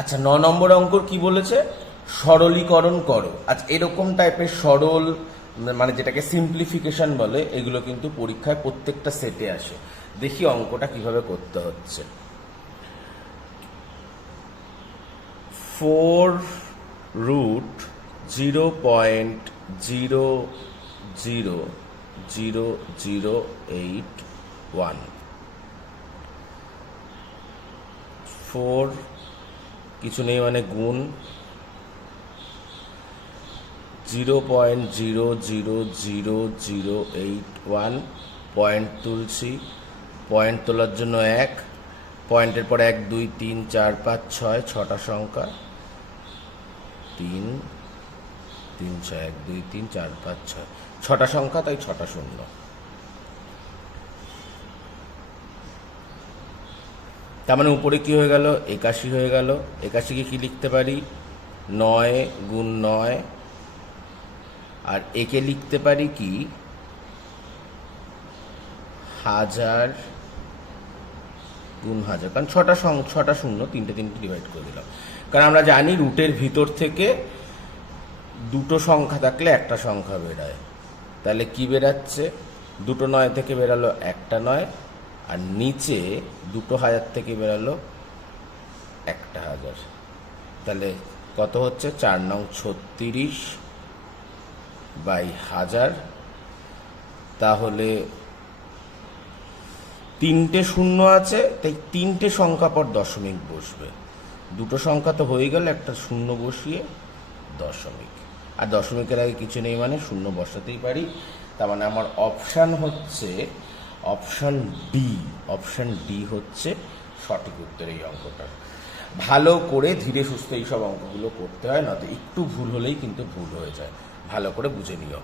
আচ্ছা ন নম্বর অঙ্ক কি বলেছে? সরলীকরণ করো। আচ্ছা এরকম টাইপের সরল মানে যেটাকে সিম্পলিফিকেশন বলে, এগুলো কিন্তু পরীক্ষায় প্রত্যেকটা সেটে আসে। দেখি অঙ্কটা কীভাবে করতে হচ্ছে। Four root zero point zero zero zero zero eight one four কিছু নেই মানে গুণ zero point zero zero zero zero eight one point তুলছি, পয়েন্ট তোলার জন্য এক, পয়েন্টের পর এক, দুই, তিন, চার, পাঁচ, ছয়, ছটা সংখ্যা, তিন তিন, ছয়, এক, দুই, তিন, চার, পাঁচ, ছয়, ছটা সংখ্যা, তাই ছটা শূন্য। তার মানে উপরে কী হয়ে গেল? একাশি হয়ে গেল। একাশিকে কি লিখতে পারি? নয় গুণ নয়। আর একে লিখতে পারি কি? হাজার গুণ হাজার। কারণ ছটা সং, ছটা শূন্য, তিনটে তিনটে ডিভাইড করে দিলাম। কারণ আমরা জানি রুটের ভিতর থেকে দুটো সংখ্যা থাকলে একটা সংখ্যা বেরায়। তাহলে কি বেরাচ্ছে? দুটো নয় থেকে বেরালো একটা নয়। আর নিচে দুটো হাজার থেকে বেরালো একটা হাজার। তাহলে কত হচ্ছে? চার নং ছত্রিশ বাই হাজার। তাহলে তিনটে শূন্য আছে, তাই তিনটে সংখ্যা পর দশমিক বসবে। দুটো সংখ্যা তো হয়ে গেল, একটা শূন্য বসিয়ে দশমিক। আর দশমিকের আগে কিছু নেই মানে শূন্য বসাতেই পারি। তার মানে আমার অপশান হচ্ছে অপশান ডি অপশান ডি হচ্ছে সঠিক উত্তর এই অঙ্কটার। ভালো করে ধীরে সুস্থ এইসব অঙ্কগুলো করতে হয় না তো একটু ভুল হলেই কিন্তু ভুল হয়ে যায়। ভালো করে বুঝে নিও।